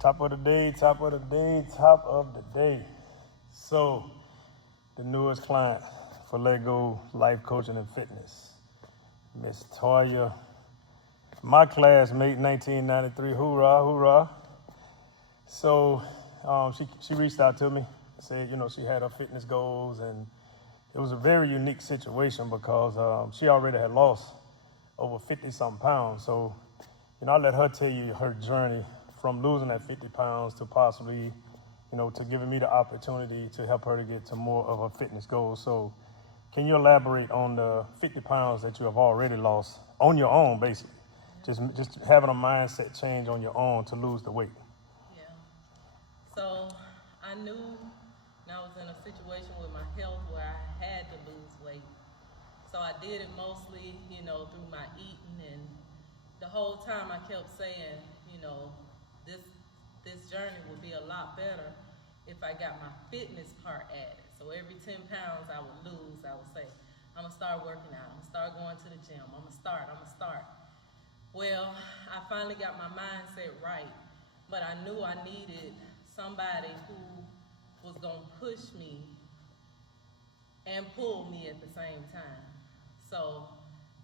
Top of the day, top of the day, top of the day. So, the newest client for LEGGO Life Coaching and Fitness, Miss Toya. My classmate, 1993, hoorah, hoorah. So, she reached out to me, said, she had her fitness goals, and it was a very unique situation because she already had lost over 50-something pounds. So, I let her tell you her journey from losing that 50 pounds to possibly, to giving me the opportunity to help her to get to more of her fitness goals. So can you elaborate on the 50 pounds that you have already lost on your own, basically? Just having a mindset change on your own to lose the weight. Yeah. So I knew I was in a situation with my health where I had to lose weight. So I did it mostly, through my eating, and the whole time I kept saying, this journey would be a lot better if I got my fitness part added. So every 10 pounds I would lose, I would say, I'm gonna start working out, I'm gonna start going to the gym, I'm gonna start. Well, I finally got my mindset right, but I knew I needed somebody who was gonna push me and pull me at the same time. So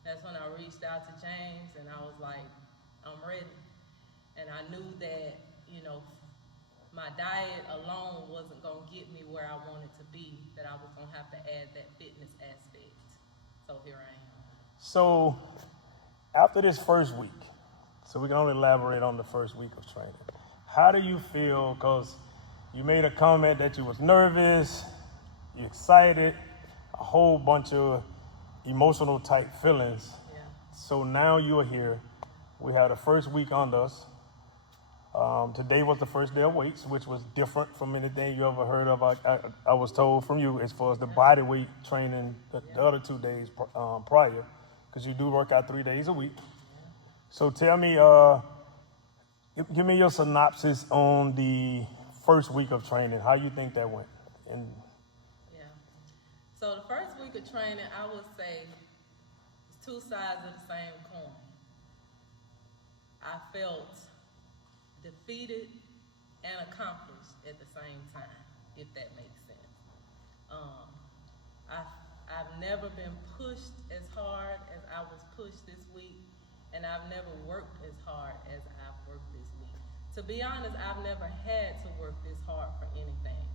that's when I reached out to James and I was like, I'm ready. And I knew that, my diet alone wasn't gonna get me where I wanted to be, that I was gonna have to add that fitness aspect. So here I am. So after this first week, so we can only elaborate on the first week of training. How do you feel? Because you made a comment that you was nervous, you excited, a whole bunch of emotional type feelings. Yeah. So now you're here. We had the first week under us. Today was the first day of weights, which was different from anything you ever heard of. I was told from you as far as the body weight training the other 2 days prior, because you do work out 3 days a week. So tell me, give me your synopsis on the first week of training. How you think that went? So the first week of training, I would say, it's two sides of the same coin. I felt defeated and accomplished at the same time, if that makes sense. I've never been pushed as hard as I was pushed this week, and I've never worked as hard as I've worked this week. To be honest, I've never had to work this hard for anything.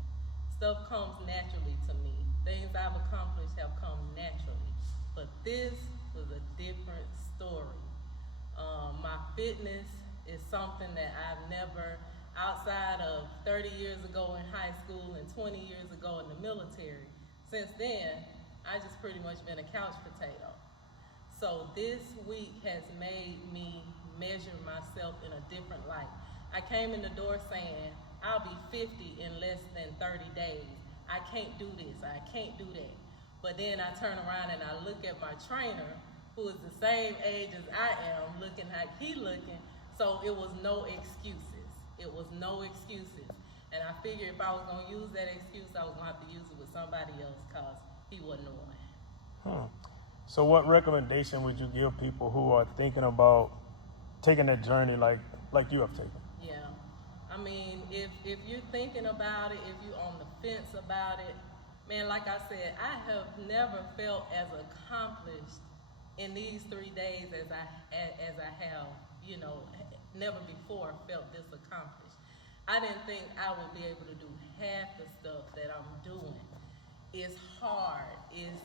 Stuff comes naturally to me. Things I've accomplished have come naturally, but this was a different story. My fitness is something that I've never, outside of 30 years ago in high school and 20 years ago in the military, since then, I just pretty much been a couch potato. So this week has made me measure myself in a different light. I came in the door saying, I'll be 50 in less than 30 days. I can't do this, I can't do that. But then I turn around and I look at my trainer, who is the same age as I am, looking like he looking. So it was no excuses. It was no excuses. And I figured if I was gonna use that excuse, I was gonna have to use it with somebody else because he wasn't the one. So what recommendation would you give people who are thinking about taking that journey like you have taken? Yeah. I mean, if you're thinking about it, if you're on the fence about it, man, like I said, I have never felt as accomplished in these 3 days as I have, never before felt this accomplished. I didn't think I would be able to do half the stuff that I'm doing. It's hard. It's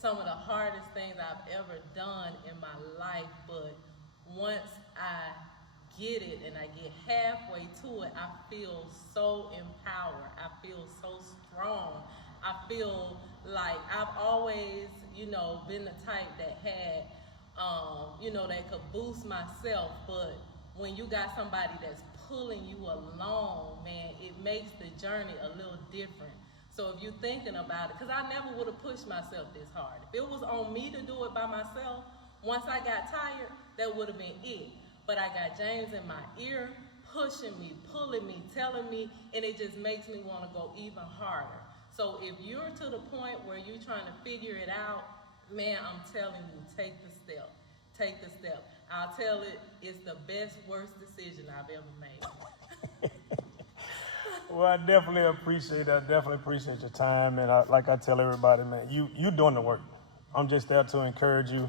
some of the hardest things I've ever done in my life, but once I get it and I get halfway to it, I feel so empowered. I feel so strong. I feel like I've always, been the type that had, that could boost myself, but when you got somebody that's pulling you along, man, it makes the journey a little different. So if you're thinking about it, because I never would have pushed myself this hard. If it was on me to do it by myself, once I got tired, that would have been it. But I got James in my ear, pushing me, pulling me, telling me, and it just makes me want to go even harder. So if you're to the point where you're trying to figure it out, man, I'm telling you, take the step. Take the step. I'll tell it, it's the best, worst decision I've ever made. Well, I definitely appreciate it. I definitely appreciate your time. And like I tell everybody, man, you doing the work. I'm just there to encourage you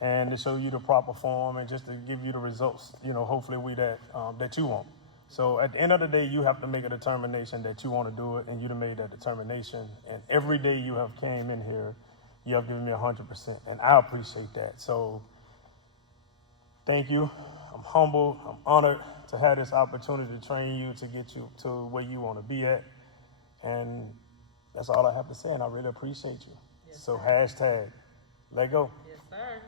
and to show you the proper form and just to give you the results, hopefully that you want. So at the end of the day, you have to make a determination that you want to do it, and you have made that determination. And every day you have came in here, you have given me 100%, and I appreciate that. So thank you. I'm humbled. I'm honored to have this opportunity to train you to get you to where you want to be at. And that's all I have to say, and I really appreciate you. Yes, So sir. #LEGGO. Yes, sir.